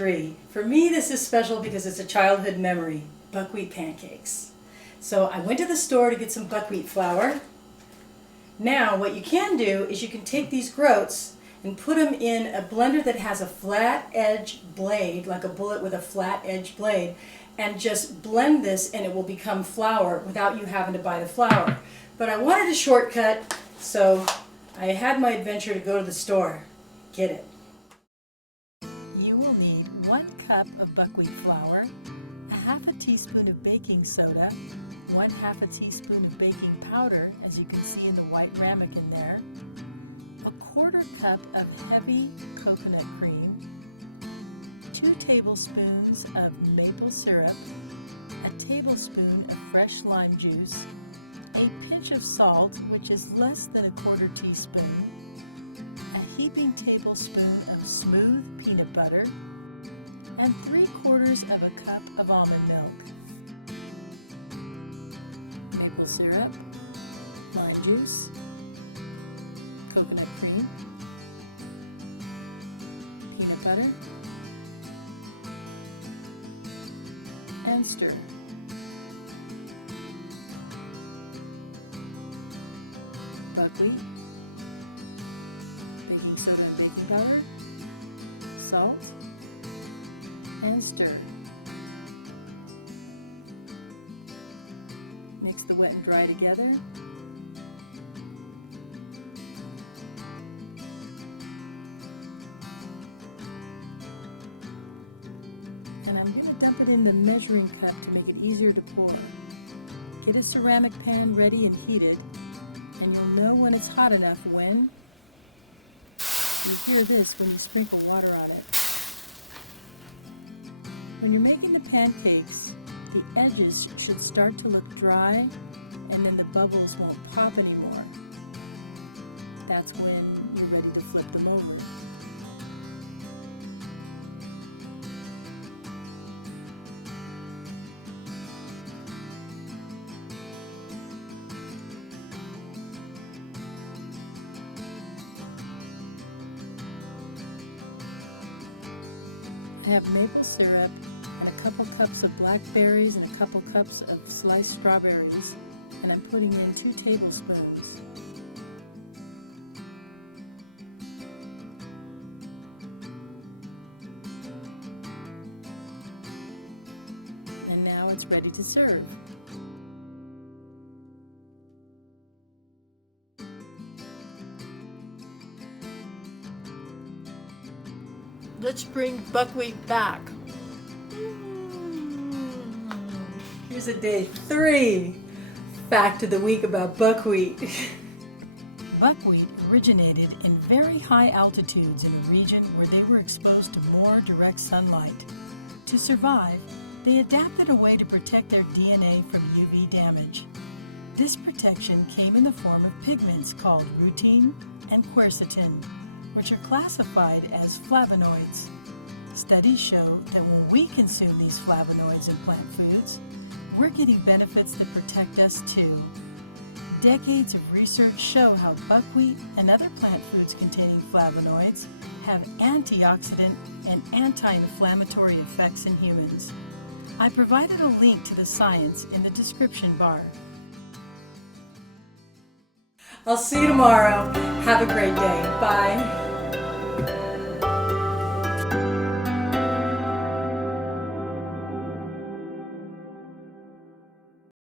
3. For me, this is special because it's a childhood memory, buckwheat pancakes. So I went to the store to get some buckwheat flour. Now what you can do is you can take these groats and put them in a blender that has a flat edge blade, like a bullet with a flat edge blade, and just blend this and it will become flour without you having to buy the flour. But I wanted a shortcut, so I had my adventure to go to the store. Get it. You will need 1 cup of buckwheat flour, a half a teaspoon of baking soda, 1/2 a teaspoon of baking powder, as you can see in the white ramekin there, a 1/4 cup of heavy coconut cream, 2 tablespoons of maple syrup, a tablespoon of fresh lime juice, a pinch of salt, which is less than a 1/4 teaspoon, a heaping tablespoon of smooth peanut butter, and 3/4 of a cup of almond milk. Maple syrup, lime juice, coconut cream, peanut butter, and stir. Buckwheat, baking soda and baking powder, salt, and stir. Mix the wet and dry together. And I'm going to dump it in the measuring cup to make it easier to pour. Get a ceramic pan ready and heated, and you'll know when it's hot enough when you hear this when you sprinkle water on it. When you're making the pancakes, the edges should start to look dry, and then the bubbles won't pop anymore. That's when you're ready to flip them over. I have maple syrup and a couple cups of blackberries and a couple cups of sliced strawberries, and I'm putting in 2 tablespoons. And now it's ready to serve. Let's bring buckwheat back. Here's a day 3 fact of the week about buckwheat. Buckwheat originated in very high altitudes in a region where they were exposed to more direct sunlight. To survive, they adapted a way to protect their DNA from UV damage. This protection came in the form of pigments called rutin and quercetin, which are classified as flavonoids. Studies show that when we consume these flavonoids in plant foods, we're getting benefits that protect us too. Decades of research show how buckwheat and other plant foods containing flavonoids have antioxidant and anti-inflammatory effects in humans. I provided a link to the science in the description bar. I'll see you tomorrow. Have a great day. Bye.